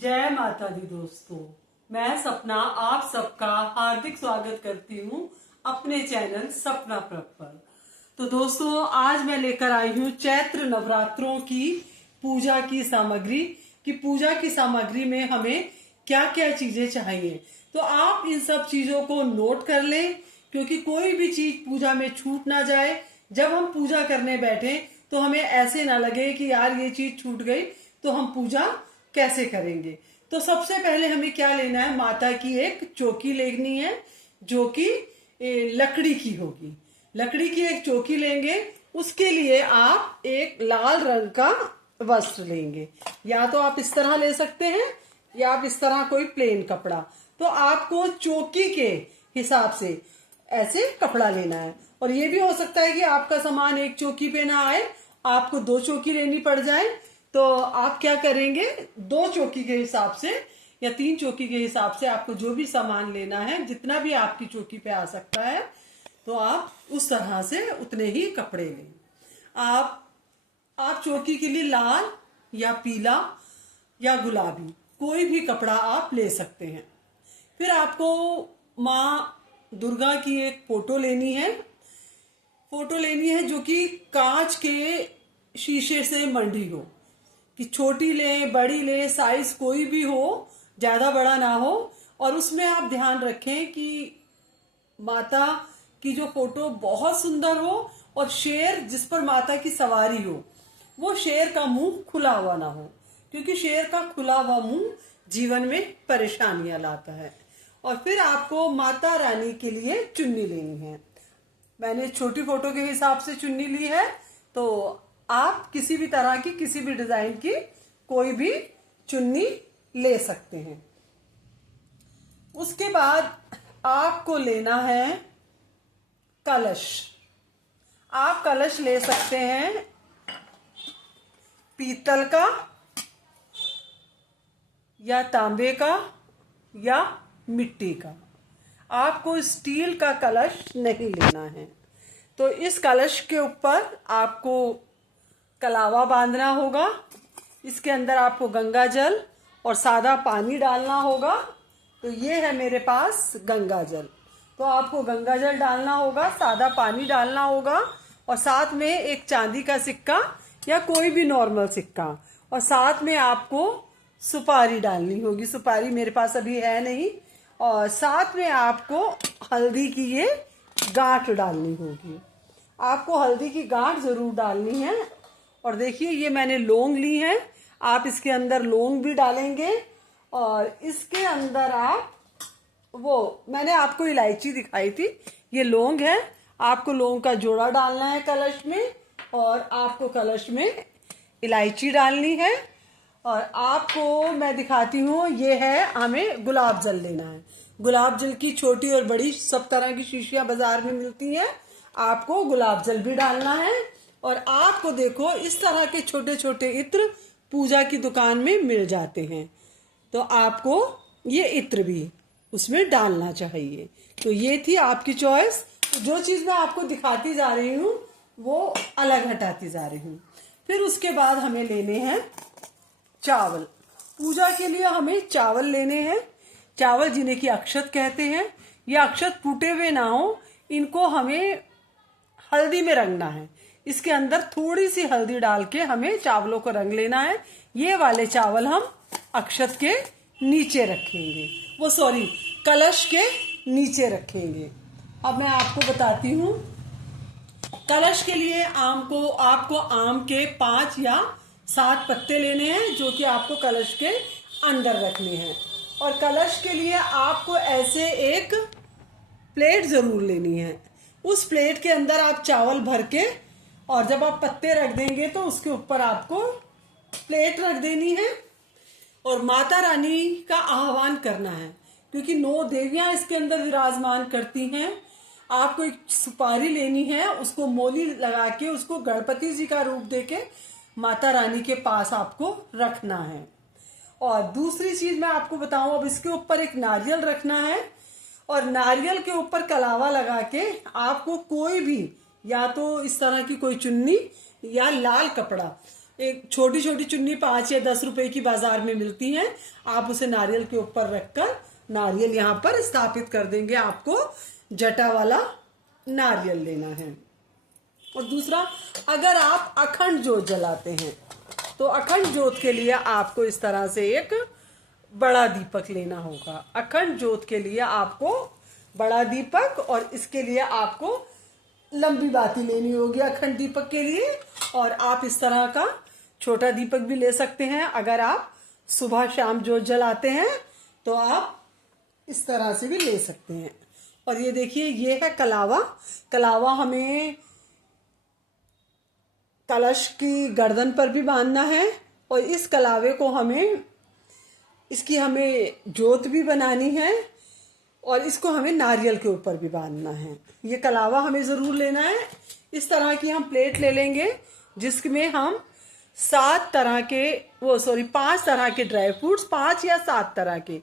जय माता दी दोस्तों। मैं सपना आप सबका हार्दिक स्वागत करती हूँ अपने चैनल सपना प्रभ पर। तो दोस्तों आज मैं लेकर आई हूँ चैत्र नवरात्रों की पूजा की सामग्री कि पूजा की सामग्री में हमें क्या क्या चीजें चाहिए। तो आप इन सब चीजों को नोट कर लें क्योंकि कोई भी चीज पूजा में छूट ना जाए। जब हम पूजा करने बैठे तो हमें ऐसे ना लगे कि यार ये चीज छूट गई तो हम पूजा कैसे करेंगे। तो सबसे पहले हमें क्या लेना है, माता की एक चौकी लेनी है जो कि लकड़ी की होगी। लकड़ी की एक चौकी लेंगे। उसके लिए आप एक लाल रंग का वस्त्र लेंगे, या तो आप इस तरह ले सकते हैं या आप इस तरह कोई प्लेन कपड़ा। तो आपको चौकी के हिसाब से ऐसे कपड़ा लेना है। और ये भी हो सकता है कि आपका सामान एक चौकी पे ना आए, आपको दो चौकी लेनी पड़ जाए। तो आप क्या करेंगे, दो चौकी के हिसाब से या तीन चौकी के हिसाब से आपको जो भी सामान लेना है, जितना भी आपकी चौकी पे आ सकता है, तो आप उस तरह से उतने ही कपड़े लें। आप चौकी के लिए लाल या पीला या गुलाबी कोई भी कपड़ा आप ले सकते हैं। फिर आपको माँ दुर्गा की एक फोटो लेनी है। फोटो लेनी है जो कि कांच के शीशे से मंडी हो, कि छोटी ले बड़ी ले, साइज कोई भी हो, ज्यादा बड़ा ना हो। और उसमें आप ध्यान रखें कि माता की जो फोटो बहुत सुंदर हो और शेर जिस पर माता की सवारी हो, वो शेर का मुंह खुला हुआ ना हो, क्योंकि शेर का खुला हुआ मुंह जीवन में परेशानियां लाता है। और फिर आपको माता रानी के लिए चुन्नी लेनी है। मैंने छोटी फोटो के हिसाब से चुन्नी ली है, तो आप किसी भी तरह की किसी भी डिजाइन की कोई भी चुन्नी ले सकते हैं। उसके बाद आपको लेना है कलश। आप कलश ले सकते हैं पीतल का या तांबे का या मिट्टी का। आपको स्टील का कलश नहीं लेना है। तो इस कलश के ऊपर आपको कलावा बांधना होगा। इसके अंदर आपको गंगा जल और सादा पानी डालना होगा। तो ये है मेरे पास गंगा जल। तो आपको गंगा जल डालना होगा, सादा पानी डालना होगा, और साथ में एक चांदी का सिक्का या कोई भी नॉर्मल सिक्का, और साथ में आपको सुपारी डालनी होगी। सुपारी मेरे पास अभी है नहीं। और साथ में आपको हल्दी की ये गांठ डालनी होगी। आपको हल्दी की गांठ जरूर डालनी है। और देखिए ये मैंने लौंग ली है, आप इसके अंदर लौंग भी डालेंगे। और इसके अंदर आप मैंने आपको इलायची दिखाई थी, ये लौंग है। आपको लौंग का जोड़ा डालना है कलश में, और आपको कलश में इलायची डालनी है। और आपको मैं दिखाती हूँ, ये है, हमें गुलाब जल लेना है। गुलाब जल की छोटी और बड़ी सब तरह की शीशियां बाजार में मिलती हैं। आपको गुलाब जल भी डालना है। और आपको देखो इस तरह के छोटे छोटे इत्र पूजा की दुकान में मिल जाते हैं, तो आपको ये इत्र भी उसमें डालना चाहिए। तो ये थी आपकी चॉइस। जो चीज मैं आपको दिखाती जा रही हूँ वो अलग हटाती जा रही हूँ। फिर उसके बाद हमें लेने हैं चावल। पूजा के लिए हमें चावल लेने हैं। चावल जिन्हें कि अक्षत कहते हैं। ये अक्षत फूटे हुए ना हो, इनको हमें हल्दी में रंगना है। इसके अंदर थोड़ी सी हल्दी डाल के हमें चावलों को रंग लेना है। ये वाले चावल हम अक्षत के नीचे रखेंगे, कलश के नीचे रखेंगे। अब मैं आपको बताती हूँ, कलश के लिए आपको आम के 5 या 7 पत्ते लेने हैं, जो कि आपको कलश के अंदर रखने हैं। और कलश के लिए आपको ऐसे एक प्लेट जरूर लेनी है। उस प्लेट के अंदर आप चावल भर के, और जब आप पत्ते रख देंगे तो उसके ऊपर आपको प्लेट रख देनी है और माता रानी का आह्वान करना है, क्योंकि 9 देवियां इसके अंदर विराजमान करती हैं। आपको एक सुपारी लेनी है, उसको मोली लगा के उसको गणपति जी का रूप देके माता रानी के पास आपको रखना है। और दूसरी चीज मैं आपको बताऊं, अब इसके ऊपर एक नारियल रखना है, और नारियल के ऊपर कलावा लगा के आपको कोई भी, या तो इस तरह की कोई चुन्नी या लाल कपड़ा, एक छोटी छोटी चुन्नी 5 या 10 रुपए की बाजार में मिलती हैं। आप उसे नारियल के ऊपर रखकर नारियल यहाँ पर स्थापित कर देंगे। आपको जटा वाला नारियल लेना है। और दूसरा, अगर आप अखंड जोत जलाते हैं तो अखंड जोत के लिए आपको इस तरह से एक बड़ा दीपक लेना होगा। अखंड जोत के लिए आपको बड़ा दीपक और इसके लिए आपको लंबी बाती लेनी होगी अखंड दीपक के लिए। और आप इस तरह का छोटा दीपक भी ले सकते हैं। अगर आप सुबह शाम जोत जलाते हैं तो आप इस तरह से भी ले सकते हैं। और ये देखिए, ये है कलावा। कलावा हमें कलश की गर्दन पर भी बांधना है और इस कलावे को हमें जोत भी बनानी है और इसको हमें नारियल के ऊपर भी बांधना है। ये कलावा हमें ज़रूर लेना है। इस तरह की हम प्लेट ले लेंगे जिसमें हम 5 तरह के ड्राई फ्रूट्स, 5 या 7 तरह के,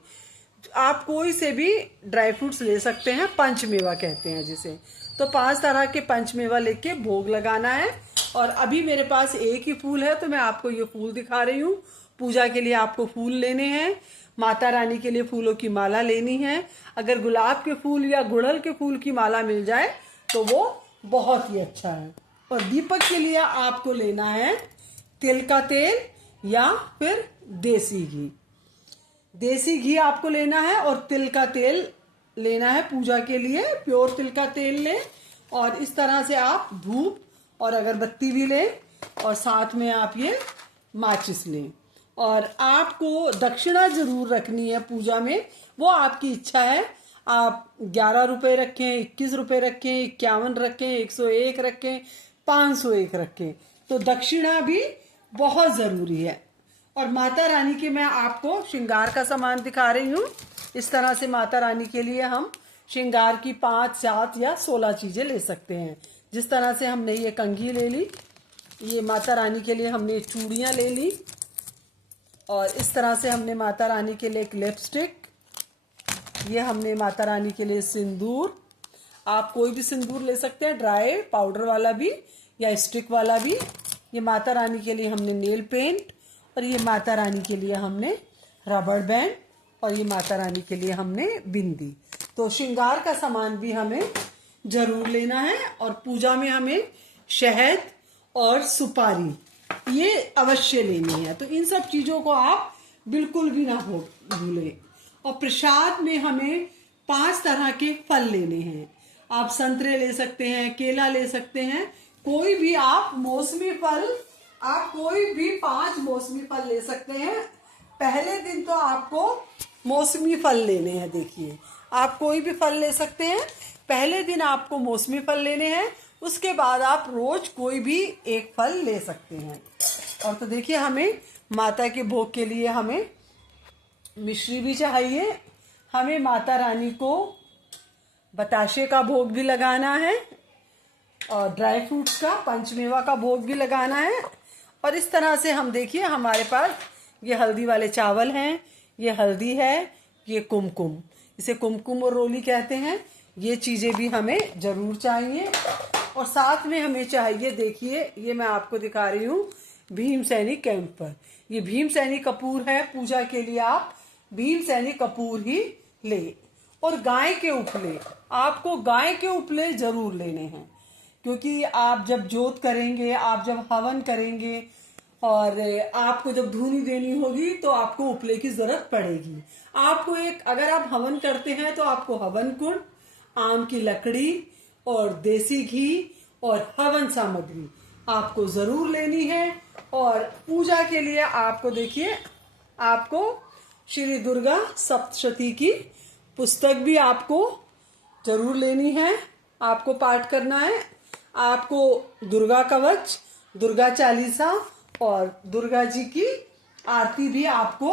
आप कोई से भी ड्राई फ्रूट्स ले सकते हैं। पंचमेवा कहते हैं जिसे। तो 5 तरह के पंचमेवा लेके भोग लगाना है। और अभी मेरे पास एक ही फूल है तो मैं आपको ये फूल दिखा रही हूँ। पूजा के लिए आपको फूल लेने हैं। माता रानी के लिए फूलों की माला लेनी है। अगर गुलाब के फूल या गुड़हल के फूल की माला मिल जाए तो वो बहुत ही अच्छा है। और दीपक के लिए आपको लेना है तिल का तेल या फिर देसी घी। देसी घी आपको लेना है और तिल का तेल लेना है पूजा के लिए। प्योर तिल का तेल लें और इस तरह से आप धूप और अगरबत्ती भी लें और साथ में आप ये माचिस लें। और आपको दक्षिणा जरूर रखनी है पूजा में, वो आपकी इच्छा है। आप 11 रुपए रखें, 21 रुपए रखें, 51 रखें, 101 रखें, 501 रखें। तो दक्षिणा भी बहुत ज़रूरी है। और माता रानी के मैं आपको श्रृंगार का सामान दिखा रही हूँ। इस तरह से माता रानी के लिए हम श्रृंगार की 5, 7 या 16 चीज़ें ले सकते हैं। जिस तरह से हमने ये कंघी ले ली, ये माता रानी के लिए हमने चूड़ियाँ ले ली, और इस तरह से हमने माता रानी के लिए एक लिपस्टिक, ये हमने माता रानी के लिए सिंदूर, आप कोई भी सिंदूर ले सकते हैं, ड्राई पाउडर वाला भी या स्टिक वाला भी। ये माता रानी के लिए हमने नेल पेंट, और ये माता रानी के लिए हमने रबड़ बैंड, और ये माता रानी के लिए हमने बिंदी। तो श्रृंगार का सामान भी हमें जरूर लेना है। और पूजा में हमें शहद और सुपारी ये अवश्य लेनी है। तो इन सब चीज़ों को आप बिल्कुल भी ना भूलें। और प्रसाद में हमें 5 तरह के फल लेने हैं। आप संतरे ले सकते हैं, केला ले सकते हैं, कोई भी आप मौसमी फल, आप कोई भी 5 मौसमी फल ले सकते हैं। पहले दिन तो आपको मौसमी फल लेने हैं। देखिए, आप कोई भी फल ले सकते हैं। पहले दिन आपको मौसमी फल लेने हैं, उसके बाद आप रोज कोई भी एक फल ले सकते हैं। और तो देखिए, हमें माता के भोग के लिए हमें मिश्री भी चाहिए। हमें माता रानी को बताशे का भोग भी लगाना है और ड्राई फ्रूट्स का, पंचमेवा का भोग भी लगाना है। और इस तरह से हम देखिए, हमारे पास ये हल्दी वाले चावल हैं, ये हल्दी है, ये कुमकुम, इसे कुमकुम और रोली कहते हैं। ये चीज़ें भी हमें ज़रूर चाहिए। और साथ में हमें चाहिए, देखिए ये मैं आपको दिखा रही हूँ, भीमसेनी कैंपर। ये भीमसेनी कपूर है। पूजा के लिए आप भीमसेनी कपूर ही ले। और गाय के उपले, आपको गाय के उपले जरूर लेने हैं, क्योंकि आप जब जोत करेंगे, आप जब हवन करेंगे और आपको जब धूनी देनी होगी तो आपको उपले की जरूरत पड़ेगी। आपको एक, अगर आप हवन करते हैं तो आपको हवन कुंड, आम की लकड़ी और देसी घी और हवन सामग्री आपको जरूर लेनी है। और पूजा के लिए आपको देखिए, आपको श्री दुर्गा सप्तशती की पुस्तक भी आपको जरूर लेनी है, आपको पाठ करना है। आपको दुर्गा कवच, दुर्गा चालीसा और दुर्गा जी की आरती भी आपको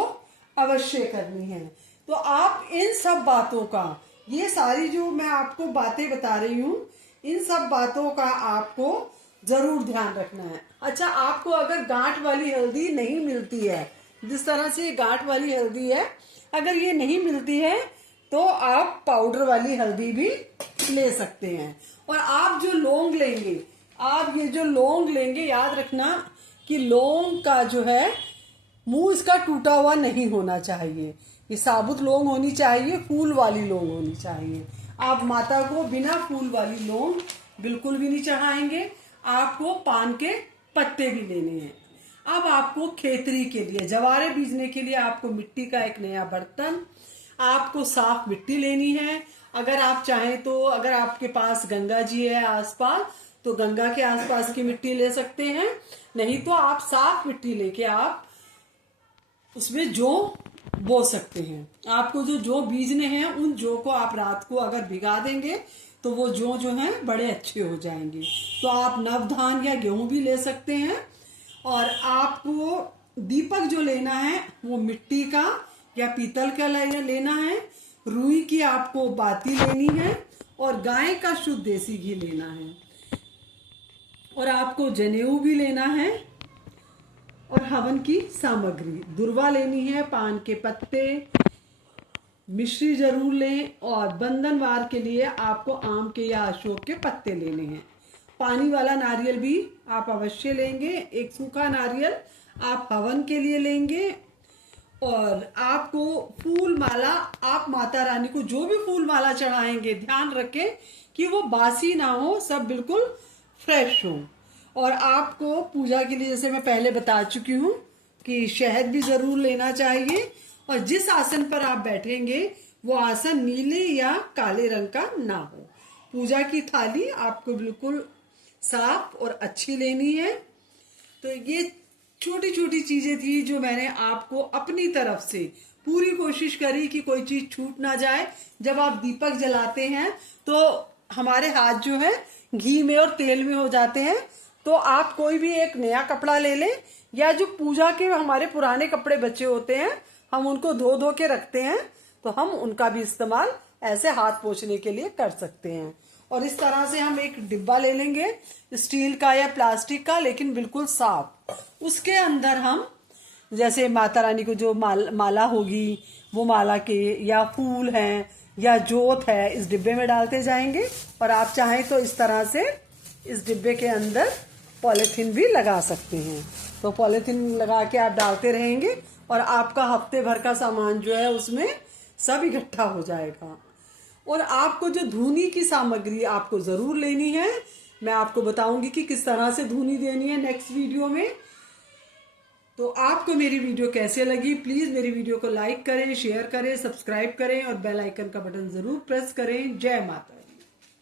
अवश्य करनी है। तो आप इन सब बातों का, ये सारी जो मैं आपको बातें बता रही हूँ, इन सब बातों का आपको जरूर ध्यान रखना है। अच्छा, आपको अगर गांठ वाली हल्दी नहीं मिलती है, जिस तरह से गांठ वाली हल्दी है, अगर ये नहीं मिलती है तो आप पाउडर वाली हल्दी भी ले सकते हैं। और आप जो लौंग लेंगे, आप ये जो लौंग लेंगे, याद रखना कि लौंग का जो है मुंह इसका टूटा हुआ नहीं होना चाहिए। ये साबुत लौंग होनी चाहिए, फूल वाली लौंग होनी चाहिए। आप माता को बिना फूल वाली लौंग बिल्कुल भी नहीं चढ़ाएंगे। आपको पान के पत्ते भी लेने हैं। अब आपको खेतरी के लिए, जवारे बीजने के लिए आपको मिट्टी का एक नया बर्तन, आपको साफ मिट्टी लेनी है। अगर आप चाहें तो, अगर आपके पास गंगा जी है आसपास, तो गंगा के आसपास की मिट्टी ले सकते हैं। नहीं तो आप साफ मिट्टी लेके आप उसमें जौ बो सकते हैं। आपको जो बीजने हैं, उन जौ को आप रात को अगर भिगा देंगे तो वो जौ जो है बड़े अच्छे हो जाएंगे। तो आप नवधान या गेहूं भी ले सकते हैं। और आपको दीपक जो लेना है वो मिट्टी का या पीतल का लेना है। रुई की आपको बाती लेनी है और गाय का शुद्ध देसी घी लेना है। और आपको जनेऊ भी लेना है और हवन की सामग्री, दुर्वा लेनी है, पान के पत्ते, मिश्री जरूर लें। और बंधनवार के लिए आपको आम के या अशोक के पत्ते लेने हैं। पानी वाला नारियल भी आप अवश्य लेंगे। एक सूखा नारियल आप हवन के लिए लेंगे। और आपको फूल माला, आप माता रानी को जो भी फूल माला चढ़ाएंगे, ध्यान रखें कि वो बासी ना हो, सब बिल्कुल फ्रेश हो। और आपको पूजा के लिए, जैसे मैं पहले बता चुकी हूँ, कि शहद भी जरूर लेना चाहिए। और जिस आसन पर आप बैठेंगे वो आसन नीले या काले रंग का ना हो। पूजा की थाली आपको बिल्कुल साफ और अच्छी लेनी है। तो ये छोटी छोटी चीजें थी जो मैंने आपको अपनी तरफ से पूरी कोशिश करी कि कोई चीज छूट ना जाए। जब आप दीपक जलाते हैं तो हमारे हाथ जो है घी में और तेल में हो जाते हैं। तो आप कोई भी एक नया कपड़ा ले लें, या जो पूजा के हमारे पुराने कपड़े बचे होते हैं, हम उनको धो धो के रखते हैं, तो हम उनका भी इस्तेमाल ऐसे हाथ पोंछने के लिए कर सकते हैं। और इस तरह से हम एक डिब्बा ले लेंगे, स्टील का या प्लास्टिक का, लेकिन बिल्कुल साफ। उसके अंदर हम जैसे माता रानी को जो माला होगी, वो माला के या फूल हैं या जोत है, इस डिब्बे में डालते जाएंगे। और आप चाहें तो इस तरह से इस डिब्बे के अंदर पॉलीथीन भी लगा सकते हैं। तो पॉलीथीन लगा के आप डालते रहेंगे और आपका हफ्ते भर का सामान जो है उसमें सब इकट्ठा हो जाएगा। और आपको जो धूनी की सामग्री आपको जरूर लेनी है। मैं आपको बताऊंगी कि किस तरह से धूनी देनी है नेक्स्ट वीडियो में। तो आपको मेरी वीडियो कैसे लगी, प्लीज मेरी वीडियो को लाइक करें, शेयर करें, सब्सक्राइब करें और बेल आइकन का बटन जरूर प्रेस करें। जय माता।